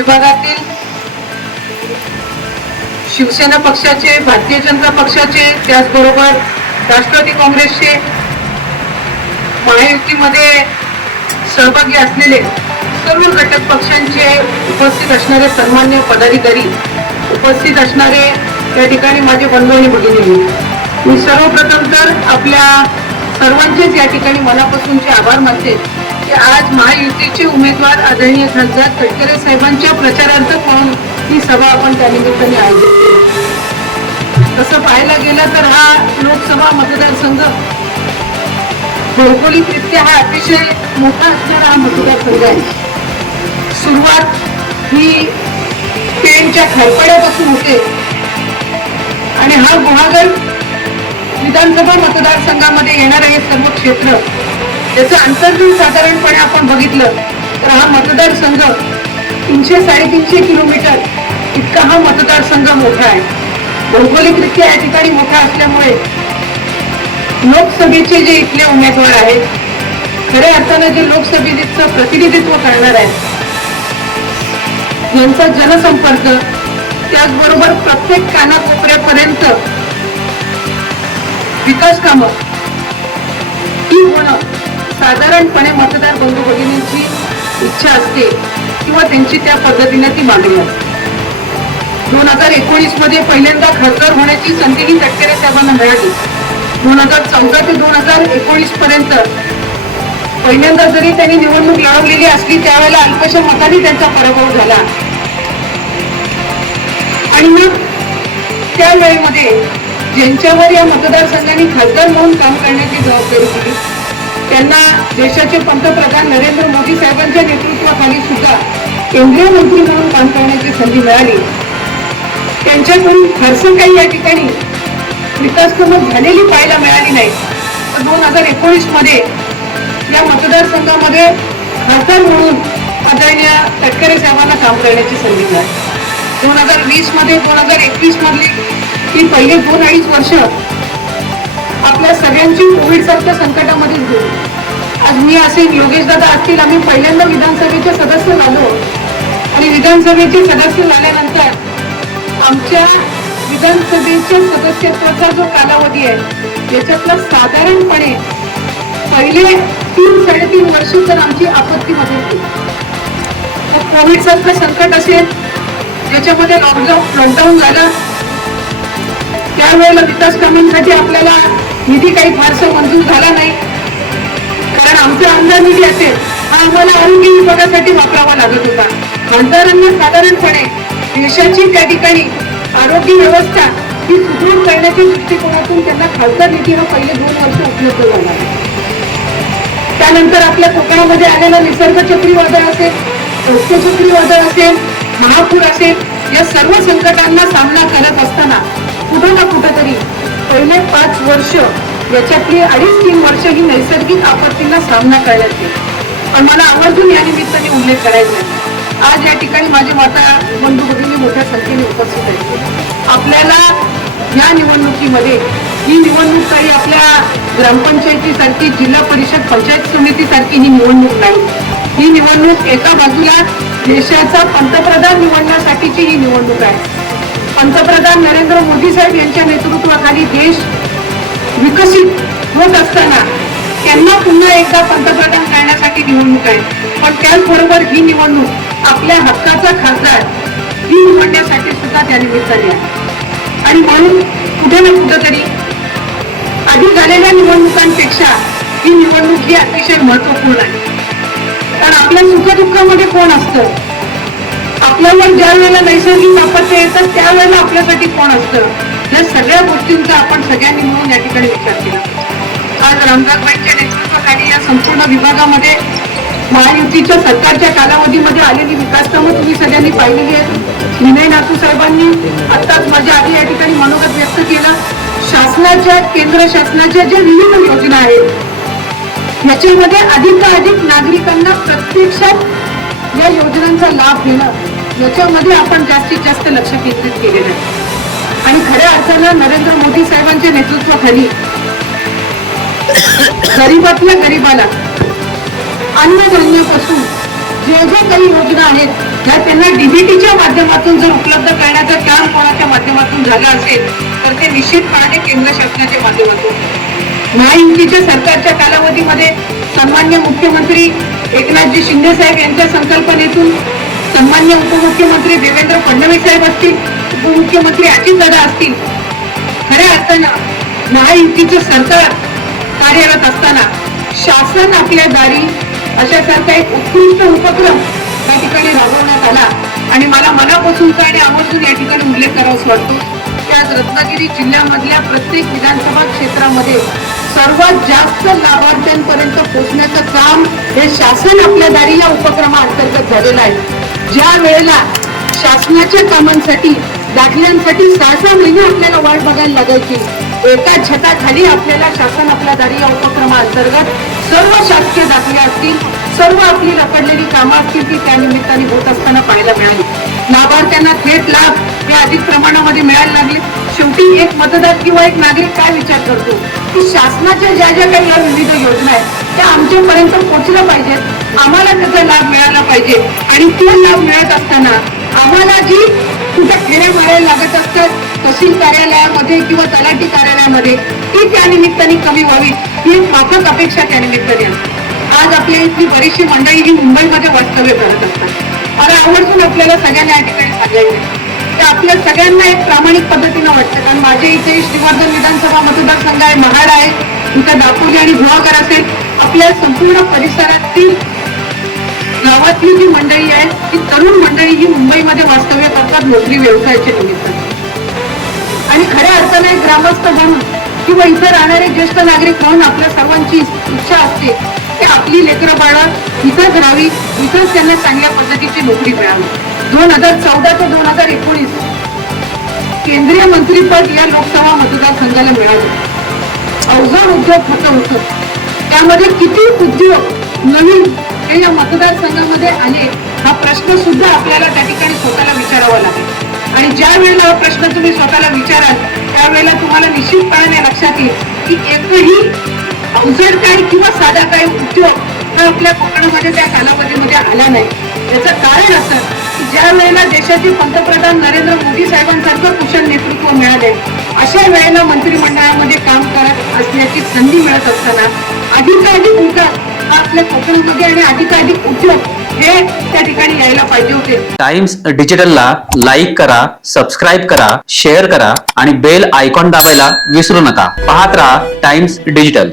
विभागातील शिवसेना पक्षाचे, भारतीय जनता पक्षाचे, त्याचबरोबर राष्ट्रवादी काँग्रेसचे, महायुतीमध्ये सहभागी असलेले सर्व घटक पक्षांचे उपस्थित असणारे सन्मान्य पदाधिकारी, उपस्थित असणारे या ठिकाणी माझे बंधू आणि भगिनी, मी सर्वप्रथम तर आपल्या सर्वांचेच या ठिकाणी मनापासूनचे आभार मानते की आज महायुतीचे उमेदवार आदरणीय खासदार तटकरे साहेबांच्या प्रचारार्थ म्हणून ही सभा आपण त्या निमित्ताने आयोजित केली। तसं पाहायला गेलं तर हा लोकसभा मतदारसंघ भौगोलिकरित्या हा अतिशय मोठा असणारा हा मतदारसंघ आहे। सुरुवात ही पेणच्या खरपाड्यापासून होते आणि हा गुहागर विधानसभा मतदारसंघामध्ये येणारे हे सर्व क्षेत्र, त्याचं अंतर्गत साधारणपणे आपण बघितलं तर हा मतदारसंघ 300-350 किलोमीटर इतका हा मतदारसंघ मोठा आहे। भौगोलिकरित्या या ठिकाणी मोठा असल्यामुळे लोकसभेचे जे इथले उमेदवार आहेत, खऱ्या अर्थानं जे लोकसभेचं प्रतिनिधित्व करणार आहेत, यांचा जनसंपर्क, त्याचबरोबर प्रत्येक कानाकोपऱ्यापर्यंत विकास कामं ही होणं साधारणपणे मतदार बंधू भगिनींची इच्छा असते किंवा त्यांची त्या पद्धतीने ती मागणी असते। 2019 मध्ये पहिल्यांदा खासदार होण्याची संधी तटकरे साहेबांना मिळाली। 2014 ते 2019 पर्यंत पहिल्यांदा जरी त्यांनी निवडणूक लढवलेली असली त्यावेळेला अल्पशा मताने त्यांचा पराभव झाला आणि मग त्यावेळेमध्ये ज्यांच्यावर या मतदारसंघाने खासदार म्हणून काम करण्याची जबाबदारी दिली त्यांना देशाचे पंतप्रधान नरेंद्र मोदी साहेबांच्या नेतृत्वाखाली सुद्धा केंद्रीय मंत्री म्हणून काम करण्याची संधी मिळाली। त्यांच्याकडून फारसं काही या ठिकाणी विकास कामं झालेली पाहायला मिळाली नाही। तर 2019 मध्ये या मतदारसंघामध्ये खासदार म्हणून आदरणीय तटकरे साहेबांना काम करण्याची संधी मिळाली। 2020 मध्ये 2021 मधली ही पहिली 2-2.5 वर्ष आपल्या सगळ्यांची कोविड सारख्या संकटामध्ये गेली। आज मी असे योगेश दादा असतील, आम्ही पहिल्यांदा विधानसभेचे सदस्य झालो आणि विधानसभेचे सदस्य झाल्यानंतर आमच्या विधानसभेच्या सदस्यत्वाचा जो कालावधी आहे याच्यातला साधारणपणे पहिले 3-3.5 वर्ष तर आमची आपत्तीमध्ये होती। कोविड सारखं संकट असेल ज्याच्यामध्ये लॉकडाऊन झालं, त्यावेळेला विकास कामांसाठी आपल्याला निधी काही फारसा मंजूर झाला नाही, कारण आमचा अनुदान निधी असेल हा आम्हाला आरोग्य विभागासाठी वापरावा लागत होता। खासदारांना साधारणपणे देशाची त्या ठिकाणी आरोग्य व्यवस्था ही सुदृढ करण्याच्या दृष्टिकोनातून त्यांना खासदार निधी हा पहिले 2 वर्ष उपलब्ध झाला। त्यानंतर आपल्या कोकणामध्ये आलेलं निसर्ग चक्रीवादळ असेल, रस्ते चक्रीवादळ असेल, महापूर असेल, या सर्व संकटांना सामना करत असताना कुठं ना कुठंतरी पहिले 5 वर्ष याच्यातली 2.5-3 वर्ष ही नैसर्गिक आपत्तींना सामना करण्यात येईल। पण मला आवर्जून या निमित्ताने उल्लेख करायचा आहे, आज या ठिकाणी माझे माता बंधू भगिनी मोठ्या संख्येने उपस्थित आहेत। आपल्याला या निवडणुकीमध्ये ही निवडणूक काही आपल्या ग्रामपंचायतीसारखी, जिल्हा परिषद, पंचायत समितीसारखी ही निवडणूक नाही। ही निवडणूक एका बाजूला देशाचा पंतप्रधान निवडण्यासाठीची ही निवडणूक आहे। पंतप्रधान नरेंद्र मोदी साहेब यांच्या नेतृत्वाखाली देश विकसित होत असताना त्यांना पुन्हा एकदा पंतप्रधान करण्यासाठी निवडणूक आहे। पण त्याचबरोबर ही निवडणूक आपल्या हक्काचा खासदार ही निवडण्यासाठी सुद्धा त्या निमित्ताने आहे आणि म्हणून कुठे ना कुठेतरी आधी झालेल्या निवडणुकांपेक्षा ही निवडणूक ही अतिशय महत्वपूर्ण आहे। कारण आपल्या सुखदुःखामध्ये कोण असतं, आपल्यावर ज्या वेळेला नैसर्गिक आपत्ती येतात त्यावेळेला आपल्यासाठी कोण असतं, या सगळ्या गोष्टींचा आपण सगळ्यांनी मिळून या ठिकाणी विचार केला। आज रामदासबाईंच्या नेतृत्वाखाली या संपूर्ण विभागामध्ये महायुतीच्या सरकारच्या कालावधीमध्ये आलेली विकास कामं तुम्ही सगळ्यांनी पाहिलेली आहेत। विनय नातू साहेबांनी आत्ताच माझ्या आधी या ठिकाणी मनोगत व्यक्त केलं। शासनाच्या, केंद्र शासनाच्या ज्या विविध योजना आहेत याच्यामध्ये अधिकाधिक नागरिकांना प्रत्यक्षात या योजनांचा लाभ घेणं याच्यामध्ये आपण जास्तीत जास्त लक्ष केंद्रित केलेलं आहे आणि खऱ्या अर्थानं नरेंद्र मोदी साहेबांच्या नेतृत्वाखाली गरीबातल्या गरीबाला अन्नधान्यापासून जे काही योजना आहेत जर त्यांना डीबीटीच्या माध्यमातून जर उपलब्ध करण्याचं काम कोणाच्या माध्यमातून झालं असेल तर ते निश्चितपणे केंद्र शासनाच्या माध्यमातून महायुतीच्या सरकारच्या कालावधीमध्ये सन्मान्य मुख्यमंत्री एकनाथजी शिंदे साहेब यांच्या संकल्पनेतून सन्मान्य उपमुख्यमंत्री देवेंद्र फडणवीस साहेब असतील, उपमुख्यमंत्री अजितदादा असतील, खऱ्या अर्थानं महायुतीचं सरकार कार्यरत असताना शासन आपल्या दारी अशासारखा एक उत्कृष्ट उपक्रम या ठिकाणी राबवण्यात आला आणि मला मनापासूनचा आणि आवर्जून या ठिकाणी उल्लेख करावासा वाटतो की आज रत्नागिरी जिल्ह्यामधल्या प्रत्येक विधानसभा क्षेत्रामध्ये सर्वात जास्त लाभार्थ्यांपर्यंत पोहोचण्याचं काम हे शासन आपल्या दारी या उपक्रमाअंतर्गत झालेलं आहे. ज्या वेळेला शासनाच्या कामांसाठी दाखल्यांसाठी 6 महिने आपल्याला वाट बघायला लागायची, एका छताखाली आपल्याला शासन आपल्या दारी या उपक्रमाअंतर्गत सर्व शासकीय दाखले असतील, सर्व आपली रखडलेली कामं असतील ती त्या निमित्ताने होत असताना पाहायला मिळाली. लाभार्थ्यांना थेट लाभ हे अधिक प्रमाणामध्ये मिळायला लागले. शेवटी एक मतदार किंवा एक नागरिक काय विचार करतो की शासनाच्या ज्या ज्या काही या विविध योजना आहेत त्या आमच्यापर्यंत पोहोचल्या पाहिजेत, आम्हाला त्याचा लाभ मिळाला पाहिजे आणि तो लाभ मिळत असताना आम्हाला जी कुठं फेऱ्या मारायला लागत असतात तहसील कार्यालयामध्ये किंवा तलाठी कार्यालयामध्ये ती त्या निमित्ताने कमी व्हावी ही एक माफक अपेक्षा त्या निमित्ताने असते. आज आपल्या इथली बरीचशी मंडळी ही मुंबईमध्ये वास्तव्य करत असतात. मला आवर्जून आपल्याला सगळ्यांना या ठिकाणी सांगायचं ते आपल्या सगळ्यांना एक प्रामाणिक पद्धतीनं वाटतं, कारण माझ्या इथे श्रीवर्धन विधानसभा मतदारसंघ आहे, महाड आहे, इथं दापोली आणि गुहागर असेल, आपल्या संपूर्ण परिसरातील गावातली जी मंडळी आहे ती तरुण मंडळी ही मुंबईमध्ये वास्तव्य करतात नोकरी व्यवसायाच्या निमित्ताने आणि खऱ्या अर्थाने ग्रामस्थ म्हणून किंवा इथं राहणारे ज्येष्ठ नागरिक म्हणून आपल्या सर्वांची इच्छा असते की आपली लेकरं बाळं इथंच राहावी, इथंच त्यांना चांगल्या पद्धतीची नोकरी मिळावी. 2014 ते 2019 केंद्रीय मंत्रीपद या लोकसभा मतदारसंघाला मिळाले. अवघड उद्योग होतं, त्यामध्ये किती उद्योग नवीन हे या मतदारसंघामध्ये आले हा प्रश्न सुद्धा आपल्याला त्या ठिकाणी स्वतःला विचारावा लागेल आणि ज्या वेळेला हा प्रश्न तुम्ही स्वतःला विचाराल त्यावेळेला तुम्हाला निश्चितपणे लक्षात येईल की एकही अवजड काय किंवा साधा काय उद्योग हा आपल्या कोकणामध्ये त्या कालावधीमध्ये आला नाही. याचं कारण असं की ज्या वेळेला देशाचे पंतप्रधान नरेंद्र मोदी साहेबांसारखं कुशल नेतृत्व मिळाले अशा वेळेला मंत्रिमंडळामध्ये काम करत असण्याची संधी मिळत असताना अधिकाधिक विकास हा आपल्या कोकणामध्ये आणि अधिकाधिक उद्योग हे त्या ठिकाणी यायला पाहिजे होते. टाइम्स डिजिटलला लाईक करा, सबस्क्राईब करा, शेअर करा आणि बेल आयकॉन दाबायला विसरू नका. पाहत रहा टाइम्स डिजिटल.